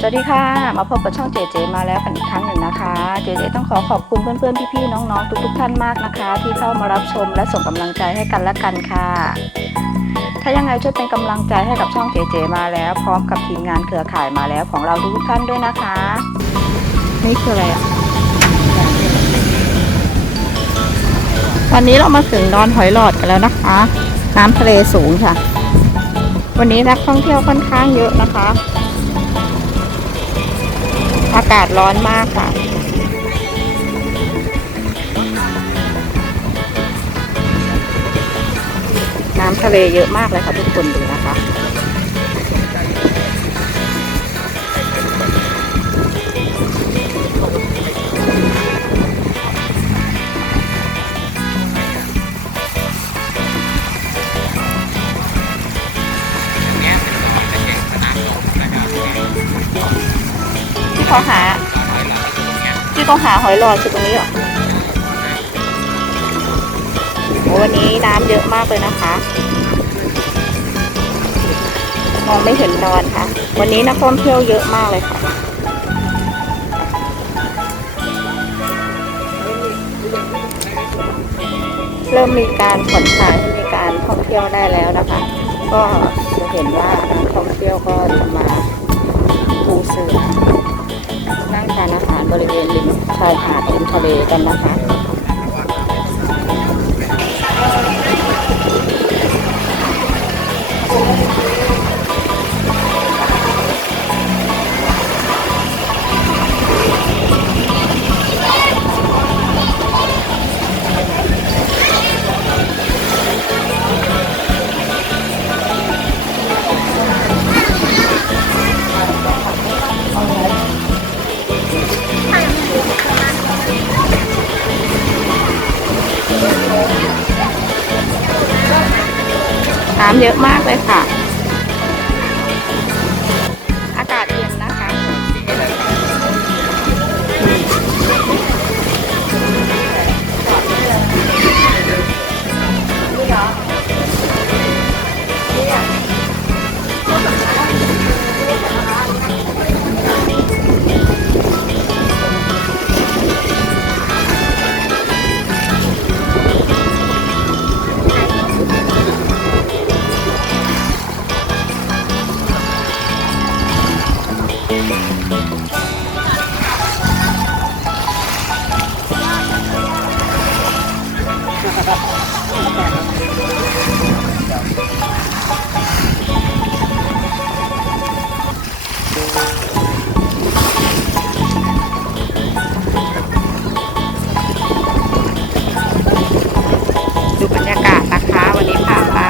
สวัสดีค่ะ มาพบกับช่องเจเจมาแล้วกันอีกครั้งหนึ่งนะคะ เจเจต้องขอขอบคุณเพื่อนๆ พี่ๆ น้องๆ ทุกๆ ท่านมากนะคะ ที่เข้ามารับชมและส่งกำลังใจให้กันและกันค่ะ ถ้ายังไงช่วยเป็นกำลังใจให้กับช่องเจเจมาแล้ว พร้อมกับทีมงานเครือข่ายมาแล้วของเราทุกๆท่านด้วยนะคะ นี่คืออะไรอะวันนี้เรามาถึงดอนหอยหลอดกันแล้วนะคะ น้ำทะเลสูงค่ะ วันนี้นักท่องเที่ยวค่อนข้างเยอะนะคะ อากาศร้อนมากค่ะ น้ำทะเลเยอะมากเลยค่ะทุกคนดูนะคะ เขาหาที่เขาหาหอยหลอดคือตรงนี้เหรอวันนี้น้ำเยอะมากเลยนะคะ มองไม่เห็นดอนค่ะ วันนี้นักท่องเที่ยวเยอะมากเลยค่ะเริ่มมีการผ่อนคลายให้มีการท่องเที่ยวได้แล้วนะคะ ก็จะเห็นว่านักท่องเที่ยวก็จะมาปูเสือ นั่งทานอาหารบริเวณริมชายหาดริมทะเลกันนะคะ น้ำเยอะมากเลยค่ะ ดูบรรยากาศนะคะ วันนี้พามา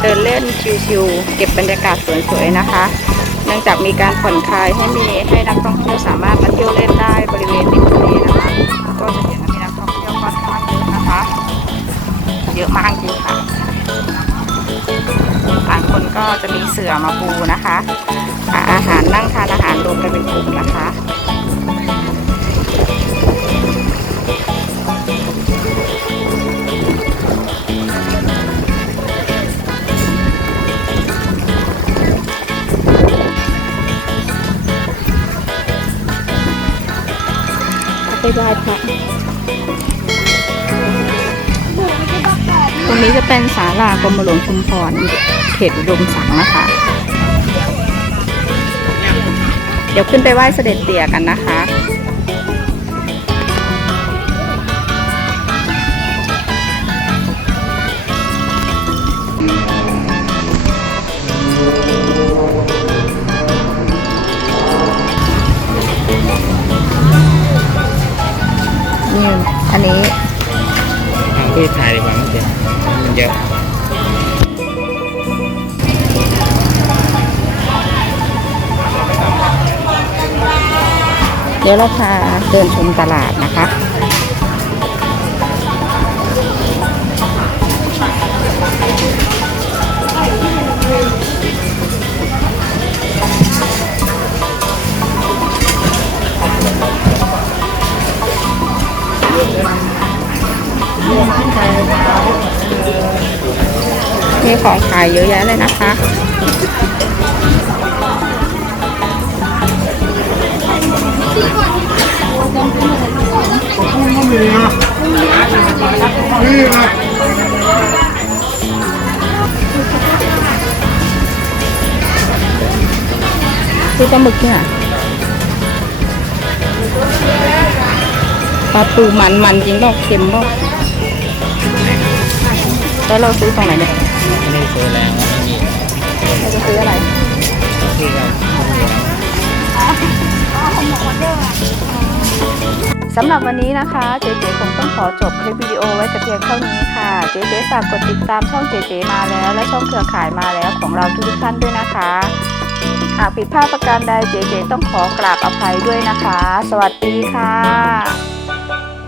เดินเล่นชิวๆเก็บบรรยากาศสวยๆนะคะ เนื่องจากมีการผ่อนคลายให้มีให้นักท่องเที่ยวสามารถมาเที่ยวเล่นได้บริเวณริมทะเลนะคะ ก็จะเห็นว่ามีนัก เยอะมากจริงค่ะบางคนก็จะมีเสือมาปูนะคะหาอาหารนั่งทานอาหารรวมกันเป็นกลุ่มนะคะไปไหว้พระ รงนี้จะเป็นศาลากรมหลวงชุมพรเขตอุดมสังนะคะ เดี๋ยวขึ้นไปไหว้เสด็จเตี่ยกันนะคะนี่อันนี้ เอาที่ถ่ายดีกว่าไม่เป็นมันเยอะเดี๋ยวเราพาเดินชมตลาดนะคะีของขายเยอะแยะเลยนะคะคือปลาหมึกเนี่ยปลาปูมันมันจริงหอกเค็มหรอกแล้วเราซื้อตรงไหนเนี่ย ไม่ได้ซื้อแล้วไม่มีเราจะซื้ออะไรที่เราต้องเรียนสำหรับวันนี้นะคะ เจเจคงต้องขอจบคลิปวิดีโอไว้แต่เพียงเท่านี้ค่ะ เจเจฝากกดติดตามช่องเจเจมาแล้ว และช่องเครือข่ายมาแล้วของเราทุกๆท่านด้วยนะคะ หากผิดพลาดประการใดเจเจต้องขอกราบอภัยด้วยนะคะ สวัสดีค่ะ